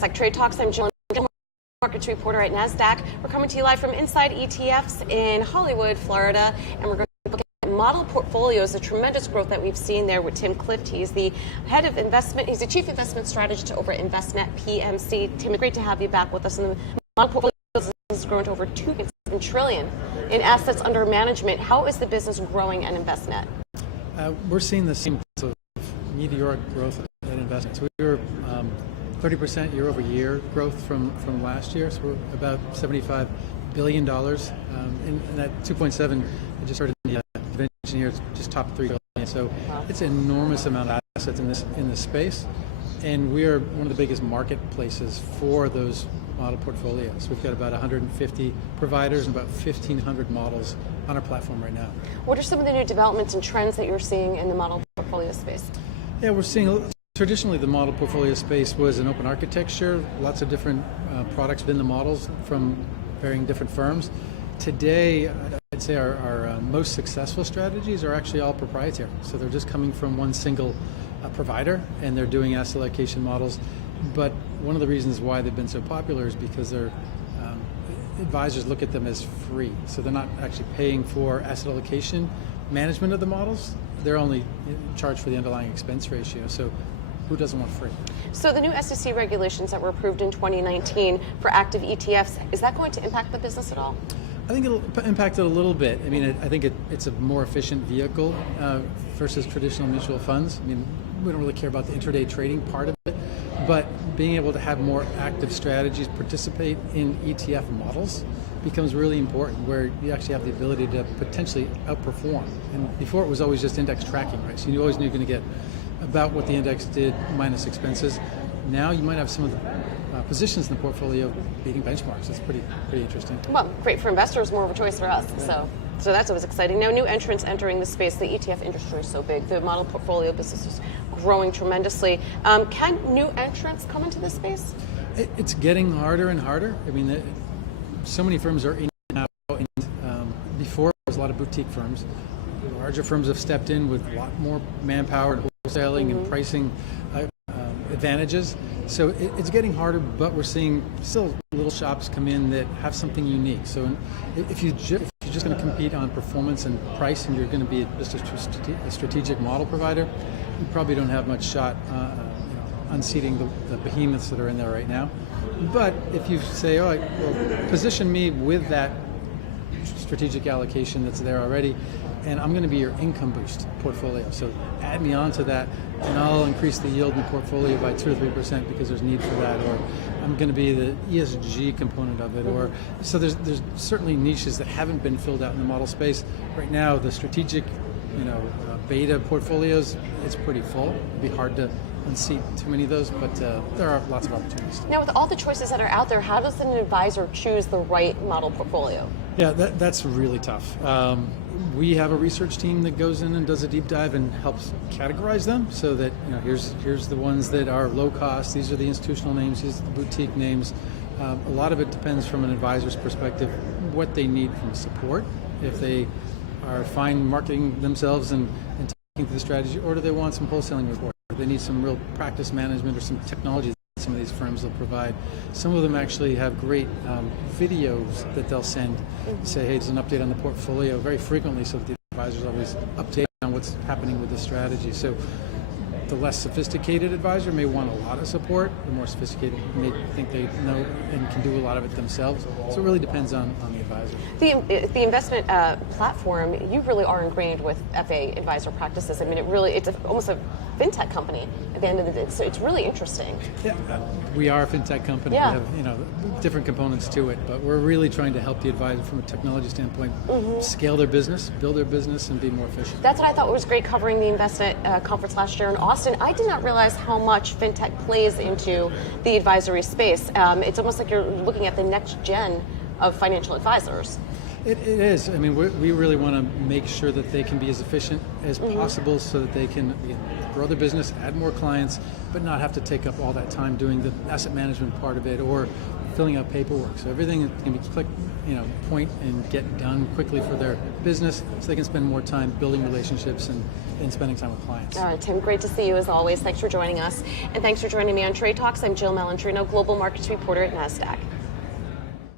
Nasdaq Trade Talks. I'm Jill, markets reporter at Nasdaq. We're coming to you live from Inside ETFs in Hollywood, Florida, and we're going to look at model portfolios, the tremendous growth that we've seen there with Tim Clift. He's the head of investment. He's the chief investment strategist over at Envestnet PMC. Tim, great to have you back with us. And the model portfolio has grown to over $2 trillion in assets under management. How is the business growing at Envestnet? We're seeing the same sort of meteoric growth at Envestnet. So we were 30% year over year growth from last year. So we're about $75 billion. And that 2.7, I just heard in the convention here, it's just top 3 billion. So it's an enormous amount of assets in this space. And we are one of the biggest marketplaces for those model portfolios. We've got about 150 providers and about 1,500 models on our platform right now. What are some of the new developments and trends that you're seeing in the model portfolio space? Yeah, we're seeing, traditionally the model portfolio space was an open architecture, lots of different products within the models from varying different firms. Today, I'd say our most successful strategies are actually all proprietary. So they're just coming from one single provider, and they're doing asset allocation models. But one of the reasons why they've been so popular is because their advisors look at them as free. So they're not actually paying for asset allocation management of the models. They're only charged for the underlying expense ratio. So who doesn't want free? So the new SEC regulations that were approved in 2019 for active ETFs, is that going to impact the business at all? I think it'll impact it a little bit. I mean, I think it's a more efficient vehicle versus traditional mutual funds. I mean, we don't really care about the intraday trading part of it, but being able to have more active strategies participate in ETF models becomes really important, where you actually have the ability to potentially outperform. And before it was always just index tracking, right? So you always knew you're going to get about what the index did minus expenses. Now you might have some of the positions in the portfolio beating benchmarks. That's pretty interesting. Well, great for investors, more of a choice for us. Yeah. So that's always exciting. Now, new entrants entering the space. The ETF industry is so big. The model portfolio business is growing tremendously. Can new entrants come into this space? It's getting harder and harder. I mean, so many firms are in now. Before, there was a lot of boutique firms. Larger firms have stepped in with a lot more manpower and wholesaling and pricing advantages. So it's getting harder, but we're seeing still little shops come in that have something unique. So if you're just going to compete on performance and price, and you're going to be just a strategic model provider, you probably don't have much shot unseating the behemoths that are in there right now. But if you say, all right, well, position me with that strategic allocation that's there already, and I'm going to be your income boost portfolio. So add me onto that, and I'll increase the yield in the portfolio by 2 or 3% because there's need for that. Or I'm going to be the ESG component of it. Or so there's certainly niches that haven't been filled out in the model space right now. The strategic, beta portfolios, it's pretty full. It'd be hard to unseat too many of those, but there are lots of opportunities. Now, with all the choices that are out there, how does an advisor choose the right model portfolio? Yeah, that's really tough. We have a research team that goes in and does a deep dive and helps categorize them, so that here's the ones that are low cost. These are the institutional names. These are the boutique names. A lot of it depends from an advisor's perspective what they need from support. If they are fine marketing themselves and talking through the strategy, or do they want some wholesaling report? They need some real practice management or some technology that some of these firms will provide. Some of them actually have great videos that they'll send, say, hey, there's an update on the portfolio very frequently, so that the advisor's always updated on what's happening with the strategy. So the less sophisticated advisor may want a lot of support. The more sophisticated may think they know and can do a lot of it themselves. So it really depends on the advisor. The investment platform, you really are ingrained with FA advisor practices. I mean, it's almost a fintech company at the end of the day. So it's really interesting. Yeah, we are a fintech company. Yeah. We have different components to it, but we're really trying to help the advisor from a technology standpoint scale their business, build their business, and be more efficient. That's what I thought was great covering the Investment Conference last year in Austin. I did not realize how much fintech plays into the advisory space. It's almost like you're looking at the next gen of financial advisors. It is. I mean, we really want to make sure that they can be as efficient as possible, so that they can grow their business, add more clients, but not have to take up all that time doing the asset management part of it, or filling out paperwork. So everything can be point and get done quickly for their business, so they can spend more time building relationships and spending time with clients. All right, Tim, great to see you as always. Thanks for joining us. And thanks for joining me on Trade Talks. I'm Jill Malandrino, Global Markets Reporter at Nasdaq.